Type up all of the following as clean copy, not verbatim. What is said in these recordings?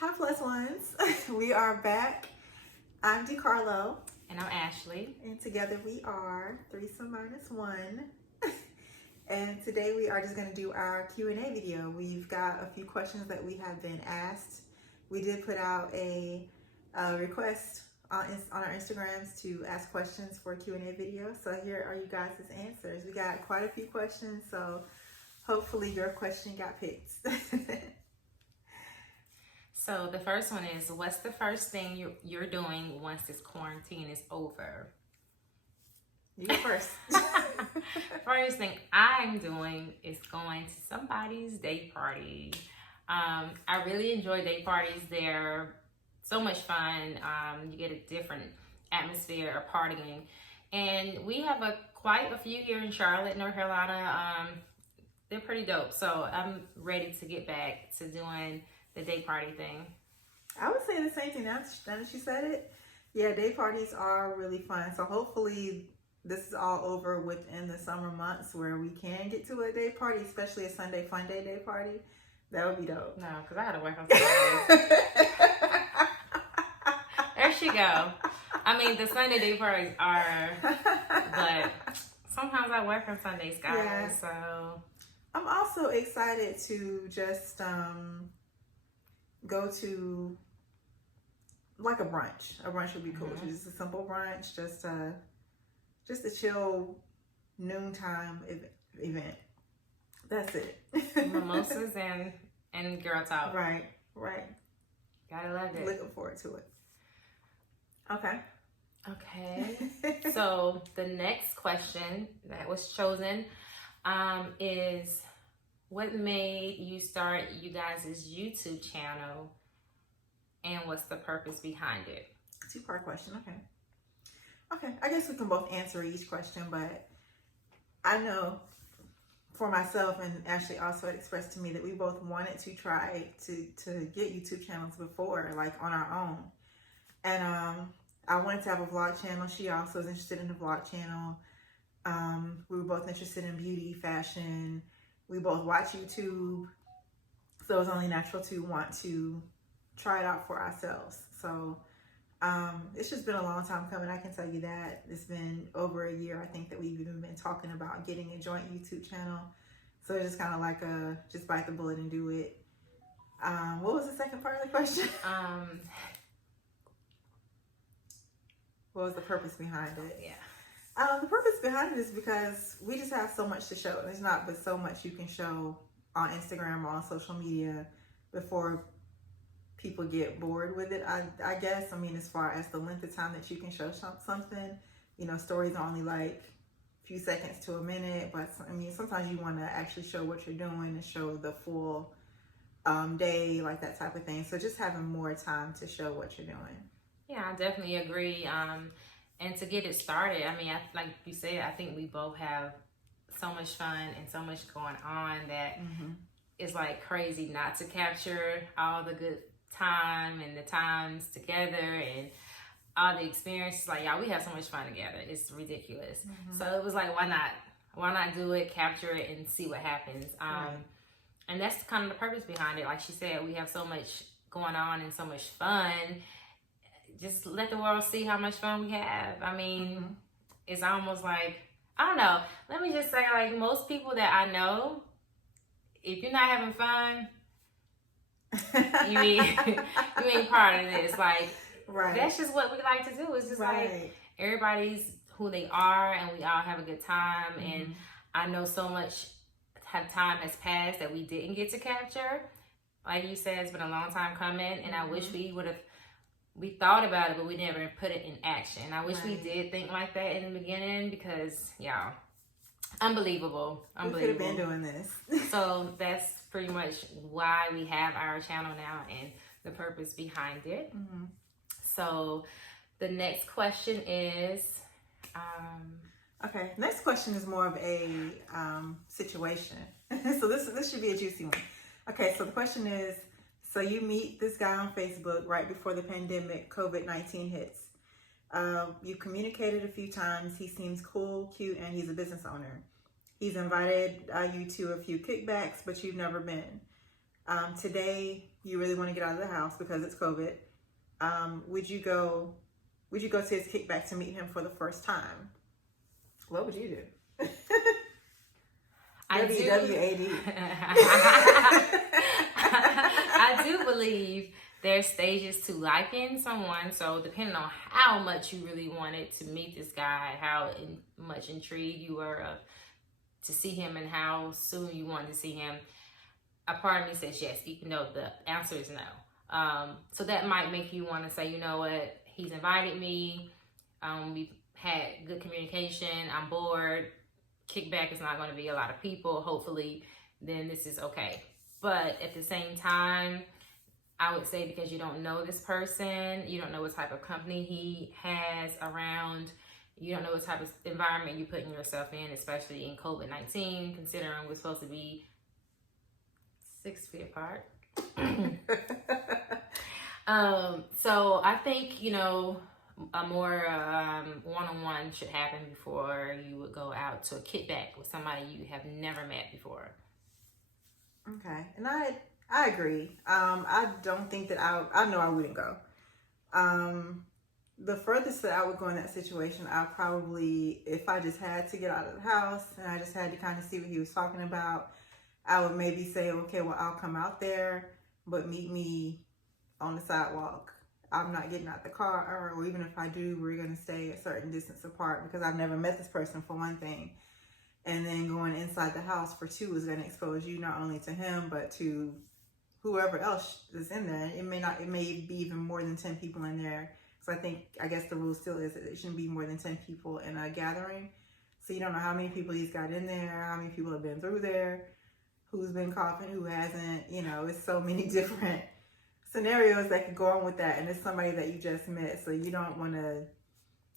Hi, plus ones. We are back. I'm DeCarlo, And I'm Ashley. and together we are Threesome Minus One. And today we are just going to do our Q&A video. We've got a few questions that we have been asked. We did put out a request on our Instagrams to ask questions for a Q&A video. So here are you guys' answers. We got quite a few questions, so hopefully your question got picked. So the first one is, what's the first thing you're doing once this quarantine is over? You go first. First thing I'm doing is going to somebody's day party. I really enjoy day parties. They're so much fun. You get a different atmosphere of partying. And we have quite a few here in Charlotte, North Carolina. They're pretty dope. So I'm ready to get back to doing the day party thing. I would say the same thing now that she said it. Yeah, day parties are really fun. So hopefully this is all over within the summer months where we can get to a day party, especially a Sunday fun day party. That would be dope. No, because I had to work on Sundays. There she go. I mean, the Sunday day parties are, but sometimes I work on Sundays, guys. Yeah. So I'm also excited to just go to like a brunch. A brunch would be cool. Mhm. Just a simple brunch, just a chill noontime event. That's it. mimosas and girl talk. Right. Gotta love it. Looking forward to it. Okay. Okay. So the next question that was chosen is, what made you start you guys' YouTube channel, and what's the purpose behind it? Two-part question. Okay. I guess we can both answer each question, but I know for myself, and Ashley also had expressed to me that we both wanted to try to get YouTube channels before, like on our own. And I wanted to have a vlog channel. She also was interested in the vlog channel. We were both interested in beauty, fashion. We both watch YouTube. So it was only natural to want to try it out for ourselves. So it's just been a long time coming. I can tell you that. It's been over a year, I think, that we've even been talking about getting a joint YouTube channel. So it's just kind of like just bite the bullet and do it. What was the second part of the question? What was the purpose behind it? Yeah. The purpose behind it is because we just have so much to show. There's not but so much you can show on Instagram or on social media before people get bored with it. I guess, I mean, as far as the length of time that you can show something, stories are only like a few seconds to a minute, but I mean, sometimes you want to actually show what you're doing and show the full day, like that type of thing. So just having more time to show what you're doing. Yeah, I definitely agree. And to get it started, I mean, like you said, I think we both have so much fun and so much going on that it's like crazy not to capture all the good time and the times together and all the experiences. Like, y'all, we have so much fun together. It's ridiculous. So it was like, why not do it, capture it, and see what happens. And that's kind of the purpose behind it. Like she said, we have so much going on and so much fun. Just let the world see how much fun we have. I mean, it's almost like, I don't know. Let me just say, like, most people that I know, if you're not having fun, you ain't part of this. Like, that's just what we like to do. It's just like everybody's who they are, and we all have a good time. And I know so much time has passed that we didn't get to capture. Like you said, it's been a long time coming, and I wish we thought about it, but we never put it in action. I wish we did think like that in the beginning, because, y'all, unbelievable. We could have been doing this. So that's pretty much why we have our channel now and the purpose behind it. So the next question is... Okay, next question is more of a situation. So this should be a juicy one. Okay, so the question is, so you meet this guy on Facebook right before the pandemic, COVID-19 hits. You've communicated a few times. He seems cool, cute, and he's a business owner. He's invited you to a few kickbacks, but you've never been. Today you really want to get out of the house because it's COVID. Would you go to his kickback to meet him for the first time? What would you do? WWAD. I do believe there's stages to liking someone. So depending on how much you really wanted to meet this guy, how much intrigued you were to see him, and how soon you wanted to see him, a part of me says yes, even though the answer is no. So that might make you want to say, you know what, he's invited me. We've had good communication. I'm bored. Kickback is not going to be a lot of people. Hopefully, then this is okay. But at the same time, I would say, because you don't know this person, you don't know what type of company he has around, you don't know what type of environment you're putting yourself in, especially in COVID-19, considering we're supposed to be 6 feet apart. So I think, you know, a more one-on-one should happen before you would go out to a kickback with somebody you have never met before. Okay, and I agree. I don't think that I know I wouldn't go. The furthest that I would go in that situation, I probably, if I just had to get out of the house and I just had to kind of see what he was talking about, I would maybe say, okay, well, I'll come out there, but meet me on the sidewalk. I'm not getting out the car, or even if I do, we're going to stay a certain distance apart, because I've never met this person, for one thing. And then going inside the house for two is going to expose you not only to him, but to whoever else is in there. It may be even more than 10 people in there. So I guess the rule still is that it shouldn't be more than 10 people in a gathering. So you don't know how many people he's got in there, how many people have been through there, who's been coughing, who hasn't. You know, it's so many different scenarios that could go on with that. And it's somebody that you just met. So you don't want to,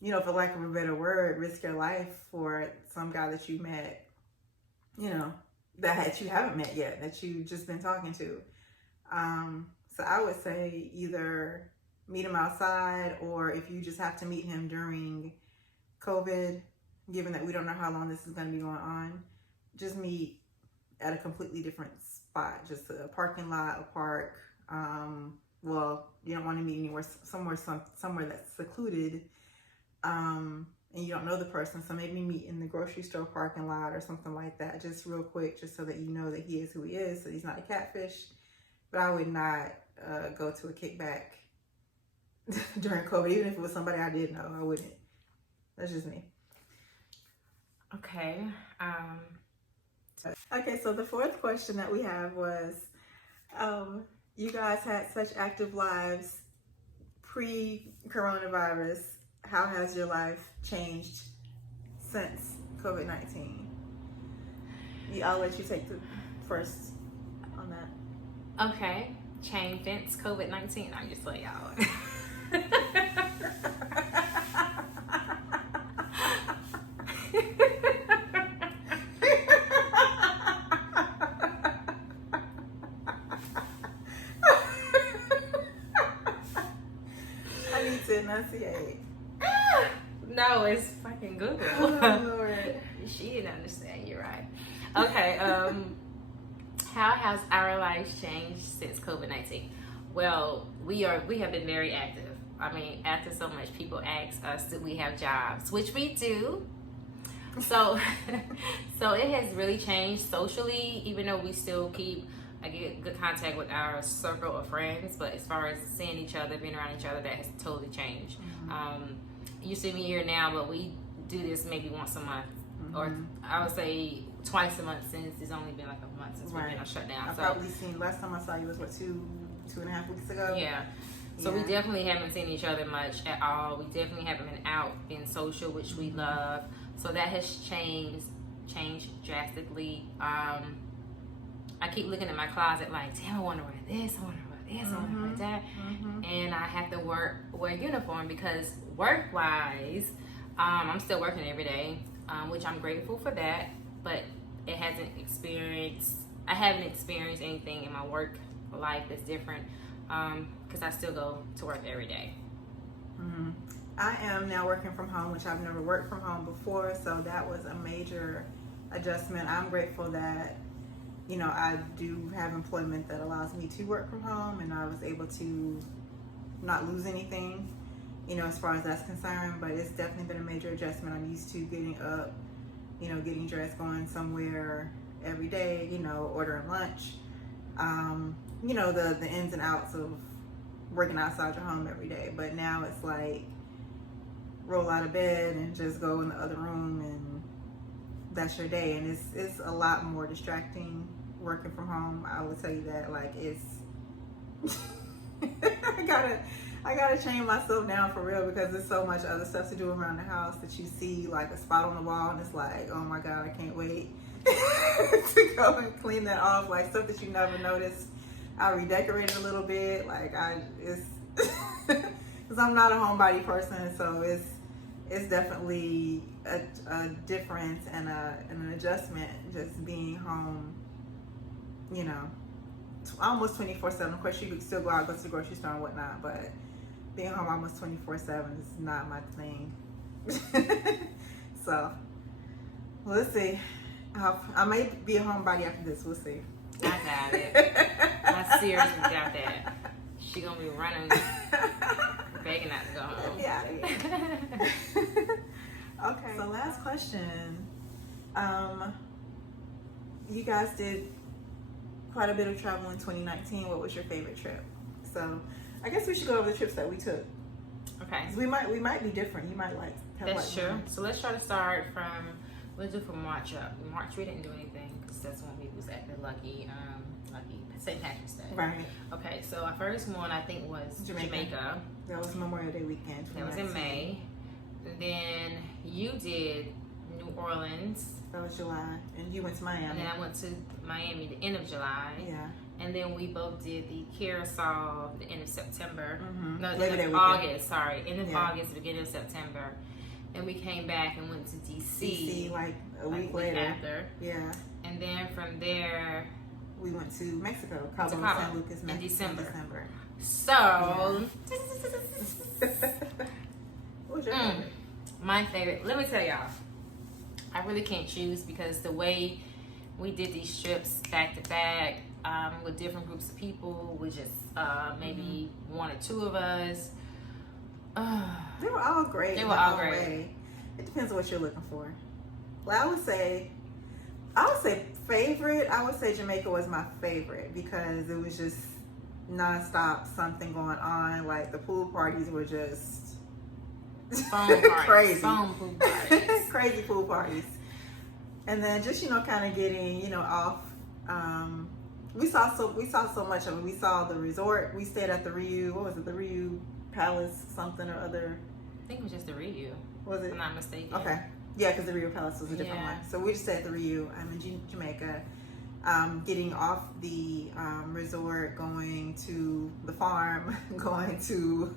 you know, for lack of a better word, risk your life for some guy that you met, you know, that you haven't met yet, that you've just been talking to. So I would say either meet him outside, or if you just have to meet him during COVID, given that we don't know how long this is going to be going on, just meet at a completely different spot, just a parking lot, a park. Well, you don't want to meet anywhere, somewhere that's secluded, and you don't know the person, so maybe meet in the grocery store parking lot or something like that, just real quick, just so that you know that he is who he is, so he's not a catfish. But I would not go to a kickback during COVID, even if it was somebody I did know. I wouldn't. That's just me. Okay. Okay, so the fourth question that we have was, you guys had such active lives pre-coronavirus. How has your life changed since COVID-19? I'll let you take the first on that. Okay. Change since COVID-19. I'm just like, y'all. I need to enunciate. No, it's fucking Google. Oh, Lord. She didn't understand. You're right. Okay. How has our lives changed since COVID-19? Well, we have been very active. I mean, after so much people ask us, do we have jobs? Which we do. So it has really changed socially, even though we still keep good contact with our circle of friends. But as far as seeing each other, being around each other, that has totally changed. Mm-hmm. You see me here now, but we do this maybe once a month, or I would say twice a month, since it's only been like a month since we've been on shutdown. I've probably seen, last time I saw you was what, 2.5 weeks ago? Yeah. So we definitely haven't seen each other much at all. We definitely haven't been out, being social, which we love. So that has changed drastically. I keep looking at my closet like, damn, I want to wear this, I want to wear this, I want to wear that. And I have to wear uniform, because work-wise, I'm still working every day, which I'm grateful for that. But I haven't experienced anything in my work life that's different, because I still go to work every day. I am now working from home, which I've never worked from home before, so that was a major adjustment. I'm grateful that, you know, I do have employment that allows me to work from home, and I was able to not lose anything, you know, as far as that's concerned. But it's definitely been a major adjustment. I'm used to getting up, you know, getting dressed, going somewhere every day, you know, ordering lunch, you know, the ins and outs of working outside your home every day. But now it's like roll out of bed and just go in the other room, and that's your day. And it's a lot more distracting working from home. I will tell you that. Like, it's I gotta chain myself down for real, because there's so much other stuff to do around the house that you see like a spot on the wall and it's like, oh my god, I can't wait to go and clean that off. Like, stuff that you never noticed. I redecorated a little bit. Like, it's because I'm not a homebody person, so it's definitely a difference and an adjustment just being home, you know, almost 24/7. Of course, you could still go out, go to the grocery store and whatnot, but being home almost 24/7 is not my thing. So we'll see. I may be a homebody after this. We'll see. I got it. I seriously got that. She gonna be running, begging not to go home. Yeah. Okay. So last question. You guys did quite a bit of travel in 2019. What was your favorite trip? So I guess we should go over the trips that we took. Okay. 'Cause we might be different. You might like have That's like true. So let's try to start from, let's do from March up. March we didn't do anything because that's when we was acting lucky. St. Patrick's Day. Right. Okay, so our first one I think was Jamaica. That was Memorial Day weekend. That was in May. And then you did New Orleans. That was July, and you went to Miami. And then I went to Miami the end of July. Yeah. And then we both did the Curacao the end of September. Mm-hmm. No, Labor end Day of weekend. August. Sorry, end of Yeah. August, beginning of September. And we came back and went to DC like a like week later. after. Yeah. And then from there, We went to Mexico, Cabo to San Lucas, in Mexico, December. So, What was your favorite? my favorite, let me tell y'all, I really can't choose because the way we did these trips back to back with different groups of people, with just maybe one or two of us. They were all great. They in were their all own great. way. It depends on what you're looking for. Well, I would say favorite. I would say Jamaica was my favorite because it was just nonstop something going on. Like, the pool parties were just Phone parties. crazy. Phone pool parties. Crazy pool parties. And then just, you know, kind of getting, you know, off. We saw so much of it. We saw the resort. We stayed at the Riu. What was it? The Riu Palace, something or other. I think it was just the Riu. Was If it? I'm not mistaken. Okay. Yeah, because the Rio Palace was a different Yeah. one. So we just stayed at the Rio. I'm in Jamaica. Getting off the resort, going to the farm, going to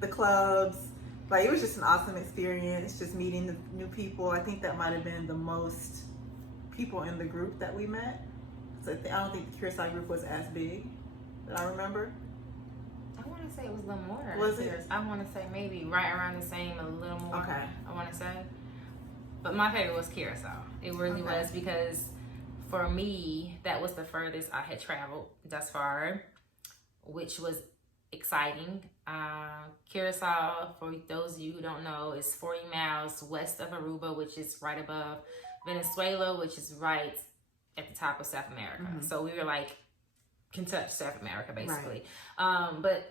the clubs. Like, it was just an awesome experience, just meeting the new people. I think that might have been the most people in the group that we met. So I don't think the Curacao group was as big that I remember. I want to say it was a little more. Was it? I want to say maybe right around the same, a little more. Okay. I want to say. But my favorite was Curacao. It really Okay. was, because for me, that was the furthest I had traveled thus far, which was exciting. Curacao, for those of you who don't know, is 40 miles west of Aruba, which is right above Venezuela, which is right at the top of South America. Mhm. So we were like, can touch South America basically. But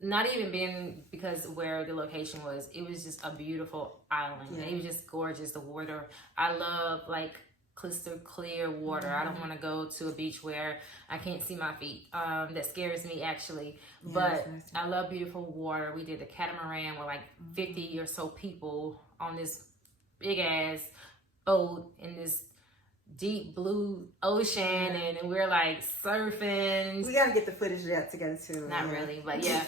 not even being because where the location was, it was just a beautiful island. Yeah. It was just gorgeous. The water, I love like crystal clear water. I don't want to go to a beach where I can't see my feet. That scares me actually. Yeah, But that's nice. I love beautiful water. We did the catamaran with like 50 or so people on this big ass boat in this deep blue ocean, and we're like surfing. We gotta get the footage of that together too. Not yeah. really, but yeah.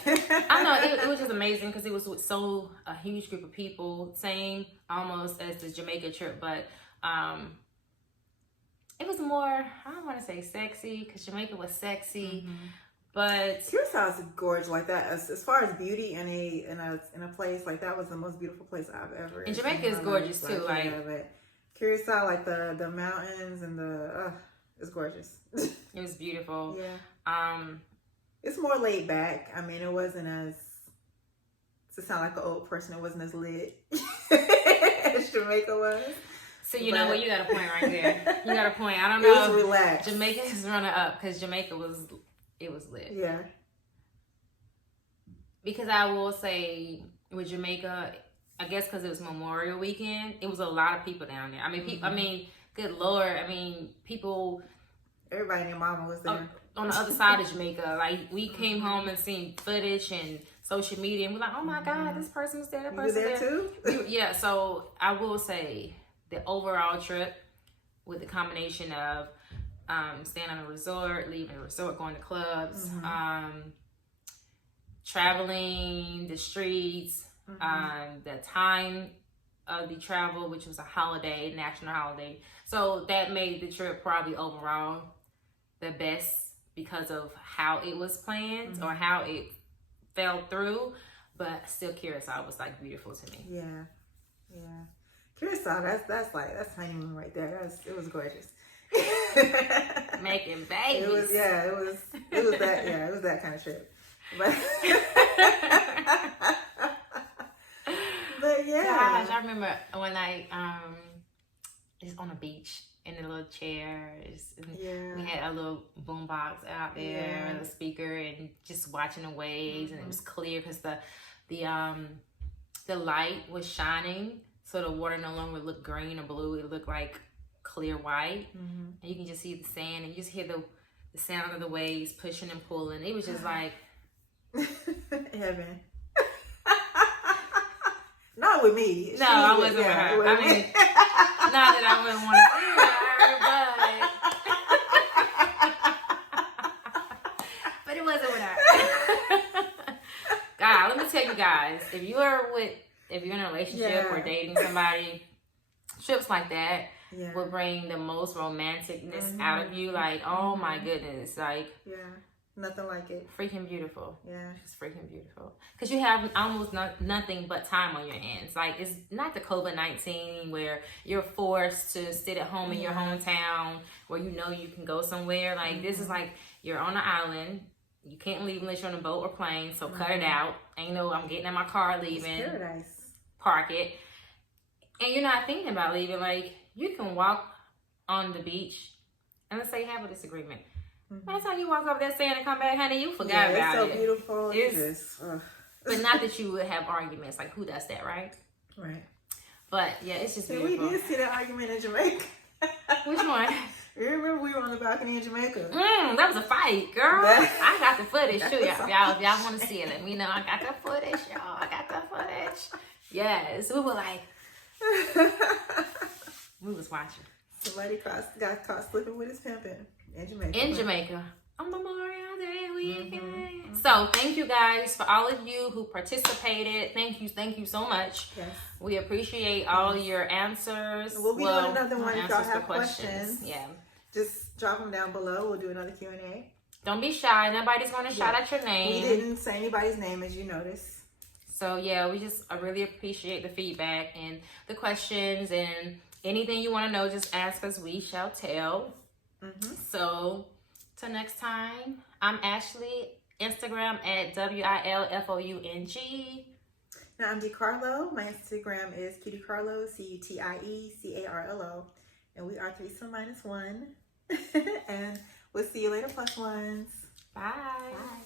I know it was just amazing because it was with a huge group of people, same almost as the Jamaica trip, but it was more, I don't want to say sexy because Jamaica was sexy, but Curacao is gorgeous like that. As far as beauty in a place, like, that was the most beautiful place I've ever. And Jamaica seen in is my gorgeous life. too, yeah, but Curacao, like the mountains and It's gorgeous. It was beautiful. Yeah. It's more laid back. I mean, it wasn't as, to sound like an old person, it wasn't as lit as Jamaica was. So you know what? You got a point right there. You got a point. I don't know. It was relaxed. Jamaica is running up because Jamaica was lit. Yeah. Because I will say with Jamaica, I guess because it was Memorial Weekend, it was a lot of people down there. I mean, people. I mean, good Lord. I mean, people. Everybody and their mama was there. On the other side of Jamaica, like we came home and seen footage and social media, and we're like, oh my God, this person was there. That person there too. Yeah. So I will say the overall trip, with the combination of staying on a resort, leaving a resort, going to clubs, traveling the streets, the time of the travel, which was a holiday, national holiday. So that made the trip probably overall the best because of how it was planned or how it fell through. But still, Curacao was like beautiful to me. Yeah, yeah. Curacao, that's honeymoon right there. It was gorgeous. Making babies. It was that. Yeah, it was that kind of trip. But yeah. Gosh, I remember one night, just on the beach in the little chairs. And we had a little boom box out there and a speaker, and just watching the waves, and it was clear because the light was shining, so the water no longer looked green or blue. It looked like clear white, and you can just see the sand, and you just hear the sound of the waves pushing and pulling. It was just like heaven. Not with me. No, I wasn't with her. I mean, not that I wouldn't want to see her, but it wasn't with her. God, let me tell you guys, if you're in a relationship or dating somebody, trips like that will bring the most romanticness out of you. Like, oh my goodness, like nothing like it. Freaking beautiful. Yeah. It's freaking beautiful. Because you have almost nothing but time on your hands. Like, it's not the COVID-19 where you're forced to sit at home in your hometown where you know you can go somewhere. Like, this is like you're on an island. You can't leave unless you're on a boat or plane. So cut it out. Ain't no, I'm getting in my car leaving. It's paradise. Park it. And you're not thinking about leaving. Like, you can walk on the beach and let's say you have a disagreement. By the time you walk over that sand and come back, honey, you forgot about it. It's so beautiful. But not that you would have arguments. Like, who does that, right? Right. but yeah, it's just beautiful. We did see that argument in Jamaica. Which one? You remember we were on the balcony in Jamaica? That was a fight, girl. I got the footage too, y'all. If y'all want to see it, let me know. I got the footage, y'all. I got the footage. Yes, we were like, we was watching. Somebody got caught slipping with his pimping in Jamaica. In Jamaica. On Memorial Day weekend. So thank you guys for all of you who participated. Thank you so much. Yes. We appreciate all your answers. We'll be doing another one if y'all have questions. Yeah. Just drop them down below. We'll do another Q&A. Don't be shy. Nobody's going to shout out your name. We didn't say anybody's name, as you noticed. So yeah, I really appreciate the feedback and the questions, and anything you want to know, just ask us. We shall tell. So till next time, I'm Ashley. Instagram at WILFOUNG. Now I'm DeCarlo. My Instagram is CutieCarlo, CUTIECARLO. And we are Threesome Minus One. And we'll see you later, plus ones. Bye. Bye.